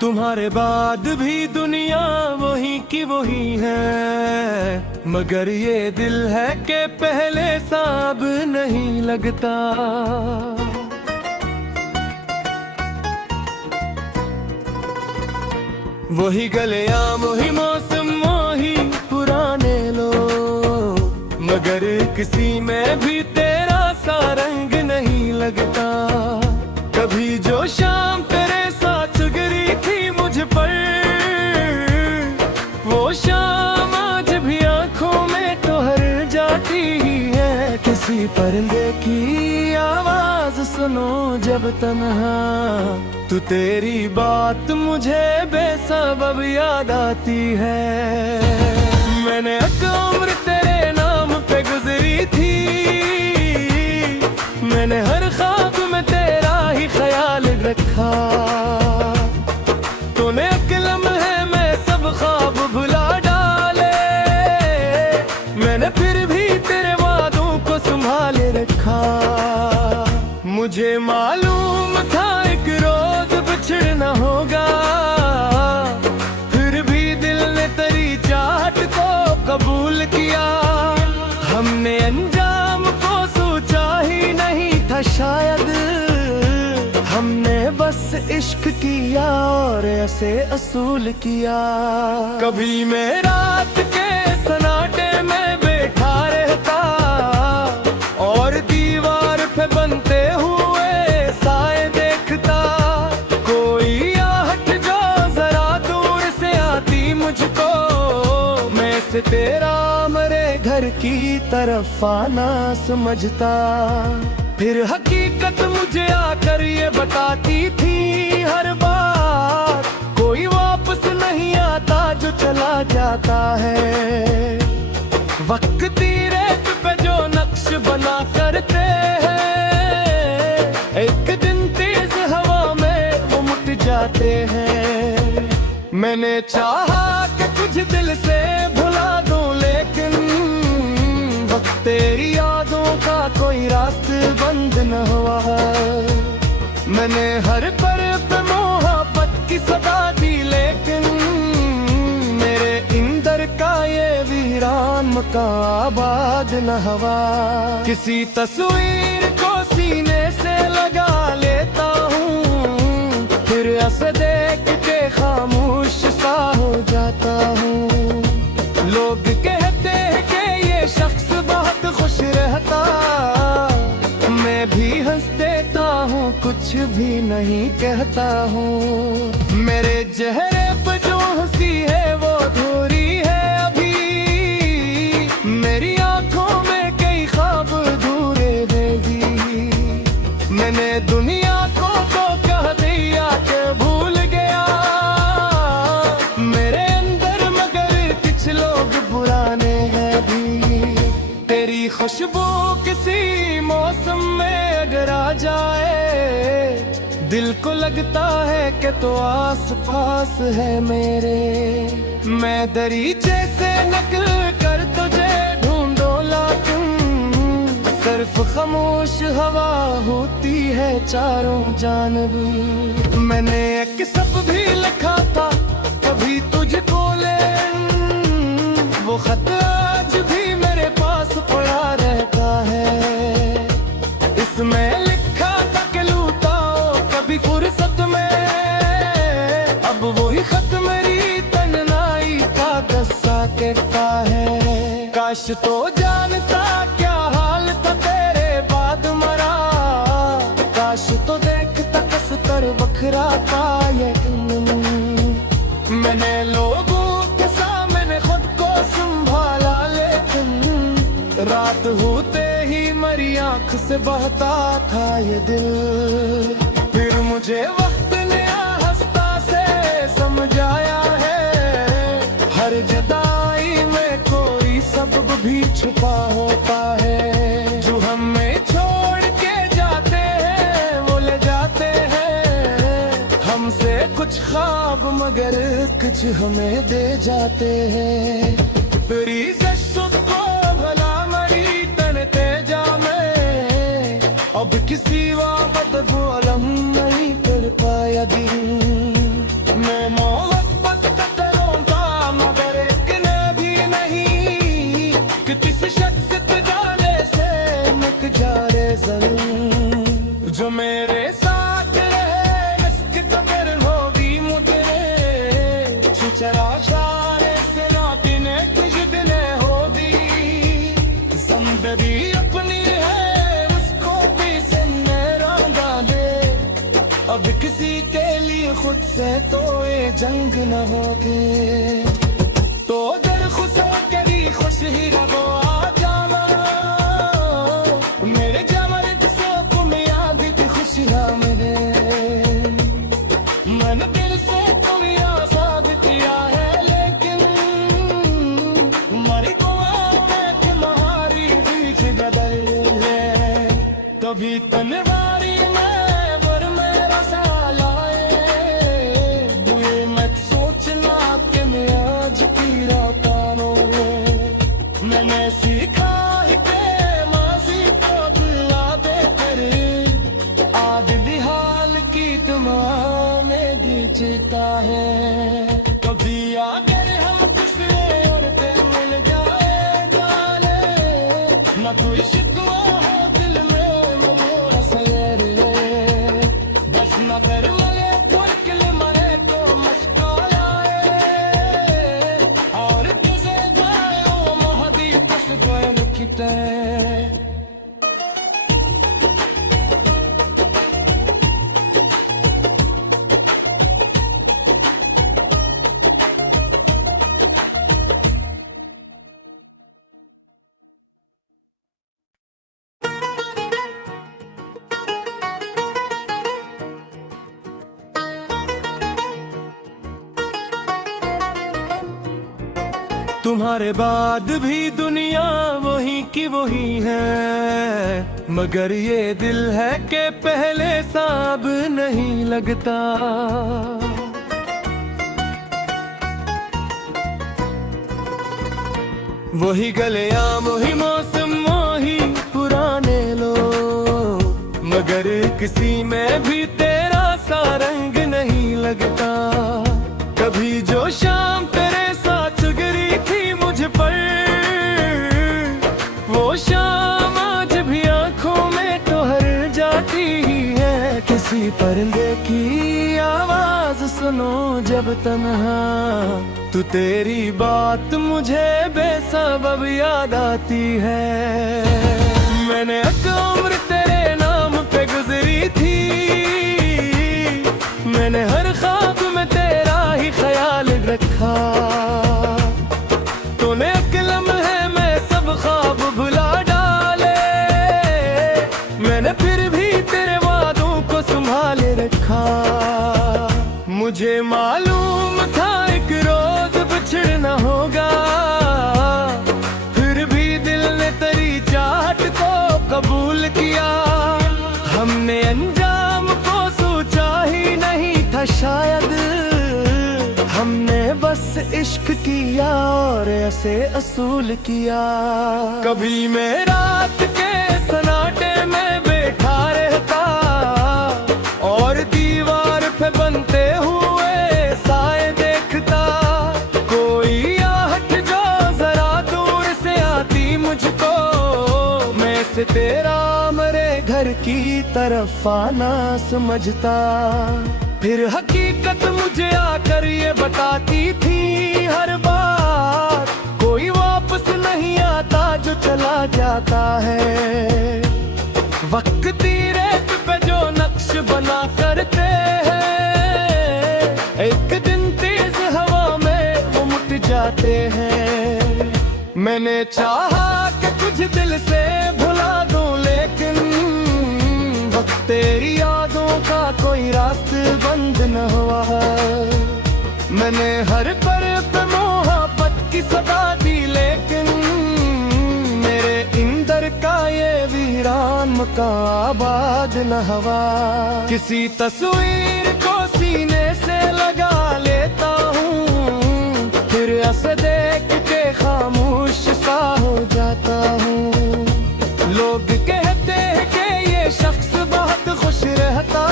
तुम्हारे बाद भी दुनिया वही की वही है, मगर ये दिल है कि पहले सा अब नहीं लगता। वही गलियां वही मौसम वही पुराने लोग, मगर किसी में भी तेरा सा रंग नहीं लगता। कभी जो शाम तेरे साथ गुजरी थी मुझ पर, वो शाम आज भी आंखों में ठहर जाती है। किसी परिंदे की आवाज सुनो जब तन्हा, तू तेरी बात मुझे बेसबब याद आती है। मैंने एक उम्र तेरे नाम पे गुजरी थी, मैंने हर ख्वाब में तेरा ही ख्याल रखा। तूने एक लम्हे में सब ख्वाब भुला डाले, मैंने फिर भी तेरे वादों को संभाले रखा। मुझे मालूम था एक रोज बिछड़ना होगा, फिर भी दिल ने तेरी चाहत को कबूल किया। हमने अंजाम को सोचा ही नहीं था शायद, हमने बस इश्क किया और ऐसे असूल किया। कभी मैं रात के सन्नाटे में बैठा रहता और दीवार पे बनते हुए साए देखता। कोई आहट जो जरा दूर से आती मुझको, मैं से तेरा मरे घर की तरफ आना समझता। फिर हकीकत मुझे आकर ये बताती थी हर बार, कोई वापस नहीं आता जो चला जाता है। वक्त की रेत पे जो नक्श बना करते हैं, एक दिन तेज हवा में वो मुट जाते हैं। मैंने चाहा कि कुछ दिल से भुला दूं, लेकिन वक्त तेरी यादों का कोई रास्ते बंद न हुआ। मैंने हर पल पे मोहब्बत की सदा दी, लेकिन मेरे इंदर का ये वीरान मकान आबाद न हुआ। किसी तस्वीर को सीने से लगा लेता हूँ, फिर ऐसे देख के खामोश सा हो जाता हूँ। लोग कहते हैं कि ये शख्स बहुत खुश रहता, मैं भी हंस देता हूँ, कुछ भी नहीं कहता हूँ। मेरे चेहरे पर जो हंसी है वो अधूरी है अभी, मेरी आंखों में कई ख्वाब अधूरे रह गई। मैंने दुनिया को तो कह दिया कि भूल गया मेरे अंदर, मगर कुछ लोग पुराने हैं भी। तेरी खुशबू किसी मौसम में अगर आ जाए, दिल को लगता है कि तो आस पास है मेरे। मैं दरीचे से नकल कर तुझे ढूंढो, लेकिन सिर्फ खामोश हवा होती है चारों जानब। मैंने एक सब भी लिखा था कभी तुझको ले, वो खत आज भी मेरे पास पड़ा रहता है। इसमें लिखा था कि लूटाओ कभी फुर्सत में, अब वही खत मेरी तन्हाई का दस्सा कहता है। काश तो जानता क्या हाल था तेरे बाद मरा, काश तो देखता कसतर बखरा था ये। मैंने लोगों के सामने खुद को संभाला, लेकिन रात होते ही मेरी आंख से बहता था ये दिल। फिर मुझे वक्त ने आहिस्ता से समझाया है, हर जुदाई में कोई सबब भी छुपा होता है। जो हमें छोड़ के जाते हैं वो ले जाते हैं हमसे कुछ ख्वाब, मगर कुछ हमें दे जाते हैं। तेरी जश्न को भला मरी तन तेजा में, अब किसी वाबत वो अलम नहीं कर पाया दिन। मैं किस शख्स पे जाने से मिट जा रे ज़रूर, जो मेरे साथ रहे इसकी कदर होगी मुझे, छुचरा शारे से नाती ने कुछ दिले होगी, जिंदगी अपनी है उसको भी सुनने रंगा दे, अब किसी के लिए खुद से तो ये जंग न होगी, तो दर खुशो करी खुश ही रहो आ जाना, मेरे जमर जिसो तुम याद थी खुशियाँ मेरे, मन दिल से तुम आसाद किया है, लेकिन मरी दुआ में तुम्हारी बीच बदल है, कभी तनवारी में वर मेरा साल आए, बुए मत सोचना कि मैं आज की रातानो, मैंने सीखा ही के माजी को भुला दे करे, आद दिहाल की तुम्हारा में दी चिता है, कभी आगे हम दूसरे और ते मिल जाए गाले, न कोई शिकवा हो दिल में मोरा सवेरे, बस न कर मले पुरकिल मरे तो मुस्कुराए, और तुझे जाओ महदी कस कोई किते। तुम्हारे बाद भी दुनिया वही की वही है, मगर ये दिल है कि पहले सा अब नहीं लगता, वही गलियां वही मौसम वही पुराने लोग, मगर किसी में भी तेरा सा रंग नहीं लगता, कभी जो शाम तेरे साथ गुजरी थी मुझ पर, वो शाम आज भी आंखों में तो हर जाती ही है, किसी परिंदे की आवाज सुनो जब तन्हा, तू तेरी बात मुझे बेसबब याद आती है, मैंने एक उम्र तेरे नाम पे गुजरी थी, मैंने हर ख्वाब में तेरा ही ख्याल रखा, तूने एक लम्हे में सब ख्वाब भुला डाले, मैंने फिर भी तेरे वादों को संभाले रखा, मुझे मालूम था एक रोज बिछड़ना होगा, फिर भी दिल ने तेरी चाहत को कबूल किया, हमने अंजाम को सोचा ही नहीं था शायद, हमने बस इश्क किया और ऐसे असूल किया, कभी मैं रात के सन्नाटे में बैठा रहता, और दीवार पे बनते हुए साए देखता, कोई आहट जो जरा दूर से आती मुझको, मैं से तेरा मरे घर की तरफ आना समझता, फिर हकीकत मुझे आकर ये बताती थी हर बार, कोई वापस नहीं आता जो चला जाता है, वक्ती रेत पे जो नक्श बना करते हैं, एक दिन तेज हवा में वो मुट जाते हैं, मैंने चाहा कि कुछ दिल से भुला दूं, लेकिन वक्त तेरी यादों का कोई रास्ते बंद न हुआ, मैंने हर पल पे मोहब्बत की सदा दी, लेकिन मेरे इंदर का ये वीरान मकान आबाद न हुआ, किसी तस्वीर को सीने से लगा लेता हूँ, फिर ऐसे देख के खामोश सा हो जाता हूँ, लोग कहते हैं कि ये शख्स बहुत खुश रहता,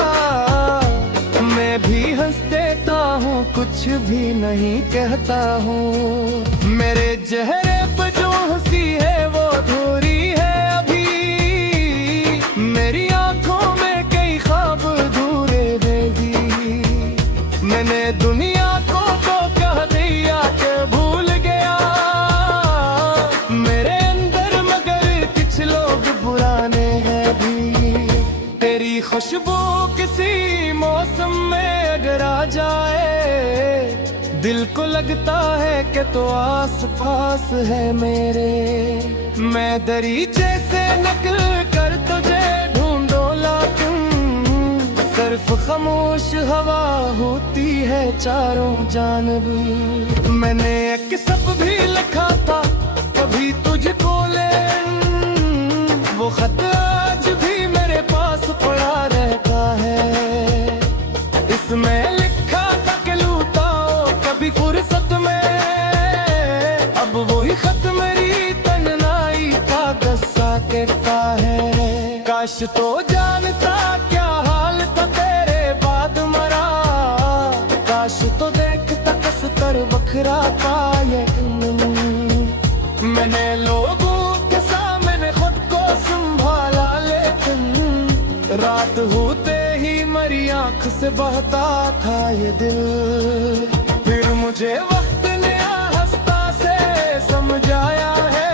मैं भी हंस देता हूँ कुछ भी नहीं कहता हूँ, मेरे चेहरे पर जो हंसी है खुशबू किसी मौसम में अगर आ जाए, दिल को लगता है कि तो आस पास है मेरे। मैं दरीचे से नकल कर तुझे ढूंढो लेकिन सिर्फ खामोश हवा होती है चारों जानब। मैंने एक सब भी लिखा था कभी तुझको ले, वो खत आज भी मेरे पास पड़ा रहता है। इसमें लिखा था कि लूटाओ कभी फुर्सत में, अब वही खत मेरी तन्हाई का गुस्सा कहता है। काश तो जानता क्या हाल था तेरे बाद मरा, काश तो देखता कस कर बखरा पाए। मैंने लोगों के सामने खुद को संभाला लेकिन रात होते ही मेरी आंख से बहता था ये दिल। फिर मुझे वक्त ने हंसता से समझाया है,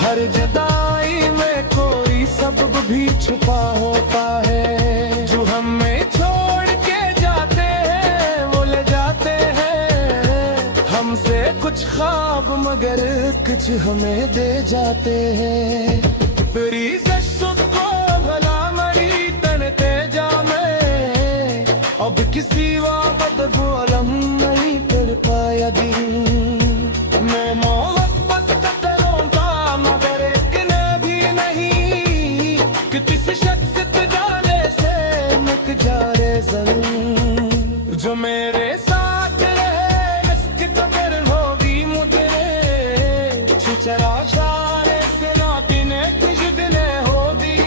हर जुदाई में कोई सबब भी छुपा होता है। जो हमें छोड़ के जाते हैं वो ले जाते हैं हमसे कुछ ख्वाब, मगर कुछ हमें दे जाते हैं। तेरी को भला मरी तन तेजा में, अब किसी वक्त बोलम नहीं कर पाया दिन। मैं मोहब्बत का रोता मगर एक ने भी नहीं, कि किसी शख्स के जाने से मुक जा रे सन। जो मेरे साथ रहे इसकी कदर होगी मुझे, चरा सारे से नाती ने खुशदिले होगी।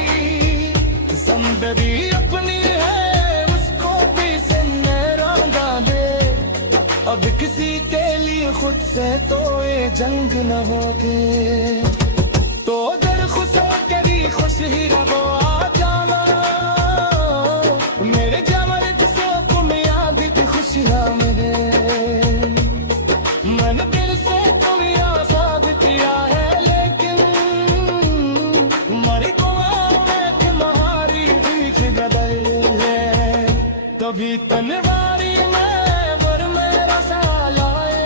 जिंदगी अपनी है उसको भी सुनने रंगा दे, अब किसी के लिए खुद से तो ये जंग न होगी। तो दर खुशो करी खुश ही रहो आ जाना, मेरे जमर किसो को याद थी खुशियाँ मेरे। मन दिल से तुम्हें आसाद किया है लेकिन मरी कुआं में तुम्हारी बीच गदर है। तभी तनवारी में वर मेरा साल आए,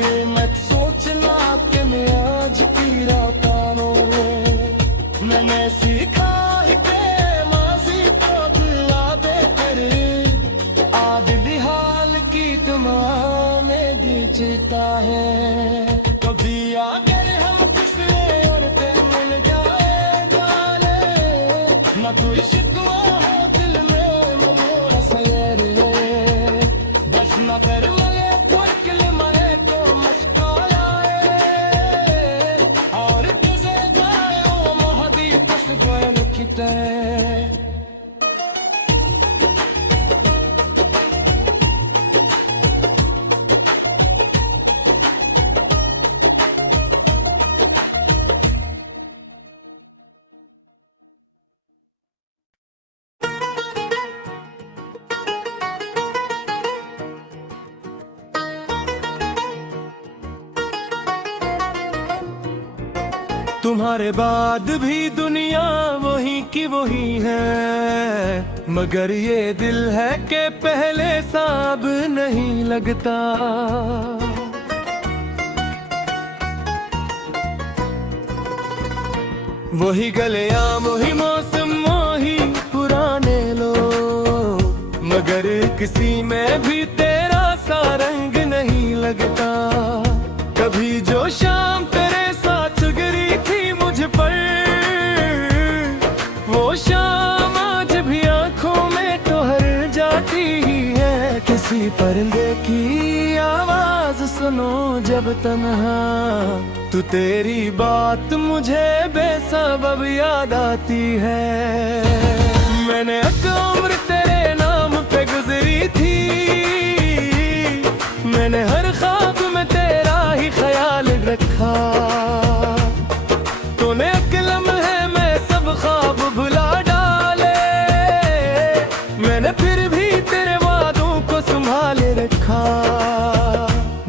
ये मत सोचना कि मैं आज की रातानो। मैंने सीखा ही के माजी को भुला दे कर, आद दिहाल की तुम्हारे जीता है। कभी आगे हम किसी और पे मिल जाए जाने, न कोई शिकवा हो दिल में मोरा सैर, बस न फिर मले पुरकिल मले को मुस्कुराए, और तुझे जाए ओ महदी कस कोई किते। तुम्हारे बाद भी दुनिया वही की वही है, मगर ये दिल है कि पहले सा अब नहीं लगता। वही गलियां वही मौसम वही पुराने लोग, मगर किसी में भी तेरा सा रंग नहीं लगता। कभी जो शाम तेरे साथ गुजरी थी मुझ पर, वो शाम आज भी आंखों में ठहर जाती ही है। किसी परिंदे की आवाज सुनो जब तन्हा, तू तेरी बात मुझे बेसबब याद आती है। मैंने एक उम्र तेरे नाम पे गुजरी थी, मैंने हर ख्वाब में तेरा ही ख्याल रखा। तूने एक लम्हे में सब ख्वाब भुला डाले, मैंने फिर भी तेरे वादों को संभाले रखा।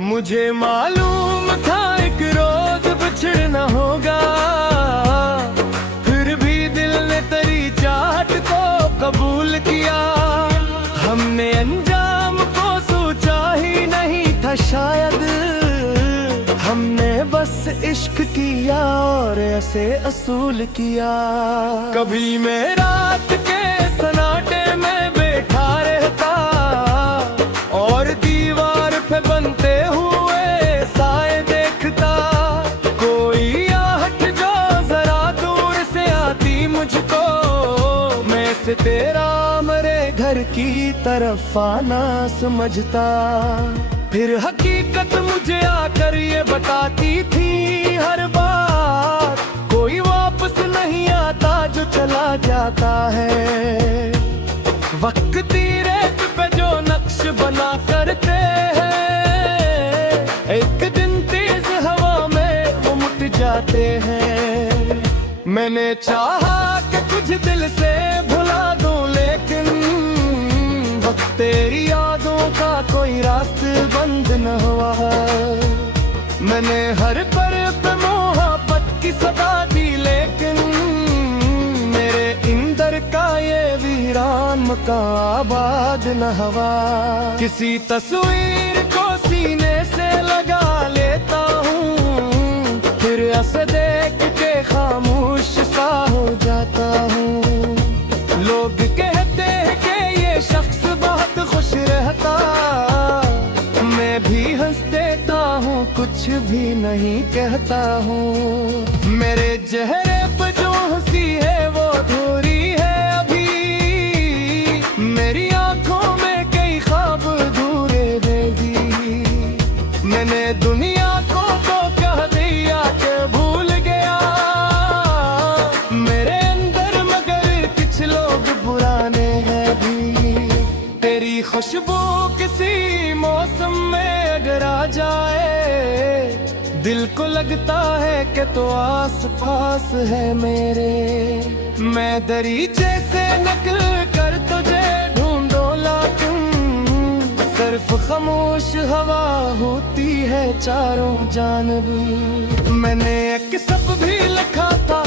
मुझे मालूम था एक रोज बिछड़ना होगा, फिर भी दिल ने तेरी चाह हमने बस इश्क किया और ऐसे असूल किया। कभी मैं रात के सन्नाटे में बैठा रहता और दीवार पे बनते हुए साए देखता। कोई आहट जो जरा दूर से आती मुझको, मैं से तेरा मेरे घर की तरफ आना समझता। फिर हकीकत मुझे आकर ये बताती थी हर बार, कोई वापस नहीं आता जो चला जाता है। वक्त रेत पे जो नक्श बना करते हैं, एक दिन तेज हवा में वो मुट जाते हैं। मैंने चाहा कि कुछ दिल से भुला दूं, लेकिन तेरी यादों का कोई रास्ता बंद न हुआ। मैंने हर पल पे मोहब्बत की सदा दी, लेकिन मेरे इंदर का ये वीरान मकान आबाद न हुआ। किसी तस्वीर को सीने से लगा लेता हूँ, फिर ऐसे देख के खामोश सा हो जाता हूँ। लोग कहते हैं कि ये शख्स बहुत खुश रहता, मैं भी हंस देता हूँ, कुछ भी नहीं कहता हूँ। मेरे चेहरे पर जो हंसी है वो अधूरी है अभी, मेरी आंखों में कई ख्वाब अधूरे रह गई। मैंने दुनिया को तो कह दिया कि भूल गया मेरे अंदर, मगर कुछ लोग पुराने हैं भी। तेरी खुशबू किसी मौसम में अगर आ जाए, दिल को लगता है कि तो आस पास है मेरे। मैं दरीचे से नकल कर तुझे ढूंढो, लेकिन सिर्फ खामोश हवा होती है चारों जानब। मैंने एक सब भी लिखा था